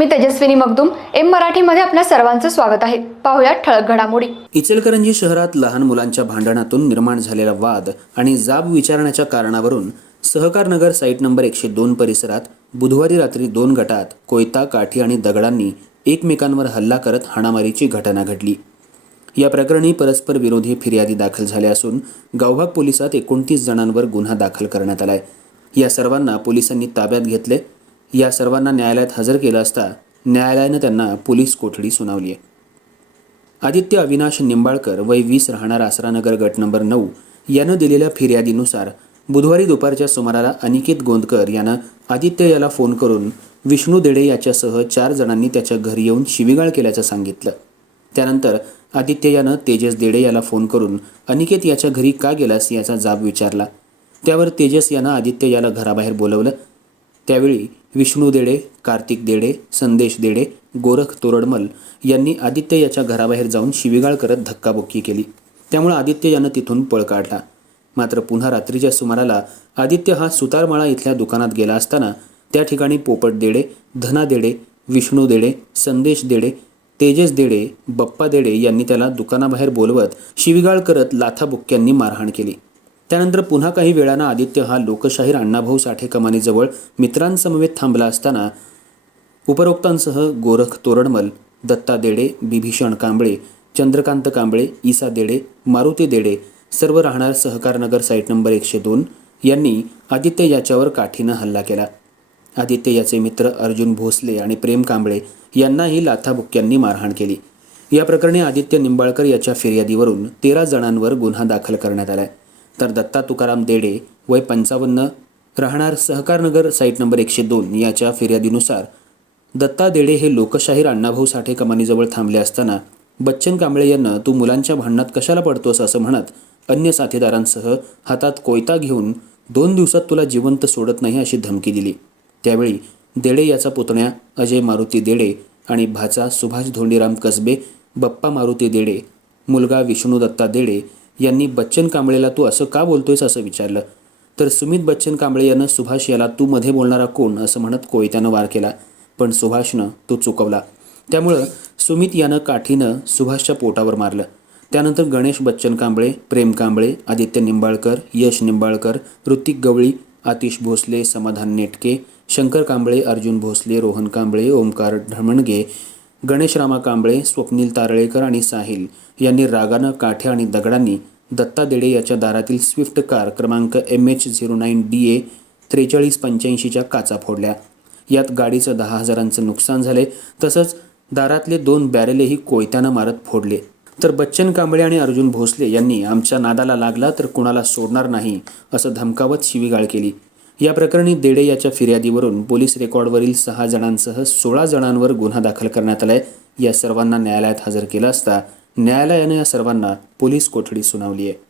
मी Tejaswini Magdum M मराठीमध्ये आपल्या सर्वांचं स्वागत आहे. पाहुयात ठळक घडामोडी. इचलकरंजी शहरात लहान मुलांच्या भांडणातून निर्माण झालेला वाद आणि जाब विचारण्याच्या कारणावरून सहकारनगर साईट नंबर एकशे दोन परिसरात बुधवारी रात्री दोन गटात कोयता काठी आणि दगडांनी एकमेकांवर हल्ला करत हाणामारीची घटना घडली. या प्रकरणी परस्पर विरोधी फिर्यादी दाखल झाल्या असून गावभाग पोलिसात एकोणतीस जणांवर गुन्हा दाखल करण्यात आलाय. या सर्वांना पोलिसांनी ताब्यात घेतले या सर्वांना न्यायालयात हजर केलं असता न्यायालयानं त्यांना पोलीस कोठडी सुनावली आहे. आदित्य अविनाश निंबाळकर वय वीस राहणार आसरानगर गट नंबर नऊ यानं दिलेल्या फिर्यादीनुसार बुधवारी दुपारच्या सुमाराला अनिकेत गोंदकर यानं आदित्य याला फोन करून विष्णू देडे याच्यासह चार जणांनी त्याच्या घरी येऊन शिवीगाळ केल्याचं सांगितलं. त्यानंतर आदित्य यानं तेजस देडे याला फोन करून अनिकेत याच्या घरी का गेलास याचा जाब विचारला. त्यावर तेजस यानं आदित्य याला घराबाहेर बोलवलं. त्यावेळी विष्णू देडे कार्तिक देडे संदेश देडे गोरख तोरडमल यांनी आदित्य याच्या घराबाहेर जाऊन शिवीगाळ करत धक्काबुक्की केली. त्यामुळे आदित्य यानं तिथून पळ काढला. मात्र पुन्हा रात्रीच्या सुमाराला आदित्य हा सुतारमाळा इथल्या दुकानात गेला असताना त्या ठिकाणी पोपट देडे धना देडे विष्णू देडे संदेश देडे तेजस देडे बप्पा देडे यांनी त्याला दुकानाबाहेर बोलवत शिवीगाळ करत लाथाबुक्क्यांनी मारहाण केली. त्यानंतर पुन्हा काही वेळानं आदित्य हा लोकशाहीर अण्णाभाऊ साठे कमानीजवळ मित्रांसमवेत थांबला असताना उपरोक्तांसह गोरख तोरडमल दत्ता देडे बिभीषण कांबळे चंद्रकांत कांबळे ईसा देडे मारुती देडे सर्व राहणार सहकारनगर साईट नंबर एकशे दोन यांनी आदित्य याच्यावर काठीनं हल्ला केला. आदित्य याचे मित्र अर्जुन भोसले आणि प्रेम कांबळे यांनाही लाथाबुक्क्यांनी मारहाण केली. या प्रकरणी आदित्य निंबाळकर याच्या फिर्यादीवरून तेरा जणांवर गुन्हा दाखल करण्यात आला आहे तर दत्ता तुकाराम देडे वय पंचावन्न राहणार सहकारनगर साईट नंबर एकशे दोन याच्या फिर्यादीनुसार दत्ता देडे हे लोकशाहीर अण्णाभाऊ साठे कमानीजवळ थांबले असताना बच्चन कांबळे यांना तू मुलांच्या भांडणात कशाला पडतोस असं म्हणत अन्य साथीदारांसह हातात कोयता घेऊन दोन दिवसात तुला जिवंत सोडत नाही अशी धमकी दिली. त्यावेळी देडे याचा पुतण्या अजय मारुती देडे आणि भाचा सुभाष धोंडीराम कसबे बप्पा मारुती देडे मुलगा विष्णू दत्ता देडे यांनी बच्चन कांबळेला तू असं का बोलतोयस असं विचारलं? तर सुमित बच्चन कांबळे यानं सुभाष याला तू मध्ये बोलणारा कोण असं म्हणत कोयत्यानं वार केला. पण सुभाषनं तो चुकवला. त्यामुळं सुमित यानं काठीनं सुभाषच्या पोटावर मारलं. त्यानंतर गणेश बच्चन कांबळे प्रेम कांबळे आदित्य निंबाळकर यश निंबाळकर ऋतिक गवळी आतिश भोसले समाधान नेटके शंकर कांबळे अर्जुन भोसले रोहन कांबळे ओमकार ढमणगे गणेश रामा कांबळे स्वप्नील तारळेकर आणि साहिल यांनी रागानं काठ्या आणि दगडांनी दत्ता देडे याच्या दारातील स्विफ्ट कार क्रमांक M H zero nine D A त्रेचाळीस पंच्याऐंशीच्या काचा फोडल्या. यात गाडीचं दहा हजारांचं नुकसान झाले तसंच दारातले दोन बॅरेलही कोयत्यानं मारत फोडले. तर बच्चन कांबळे आणि अर्जुन भोसले यांनी आमच्या नादाला लागला तर कुणाला सोडणार नाही असं धमकावत शिवीगाळ केली. या प्रकरणी देडे याच्या फिर्यादीवरून पोलीस रेकॉर्डवरील सहा जणांसह सोळा जणांवर गुन्हा दाखल करण्यात आलाय या सर्वांना न्यायालयात हजर केलं असता न्यायालयानं या सर्वांना पोलीस कोठडी सुनावली आहे.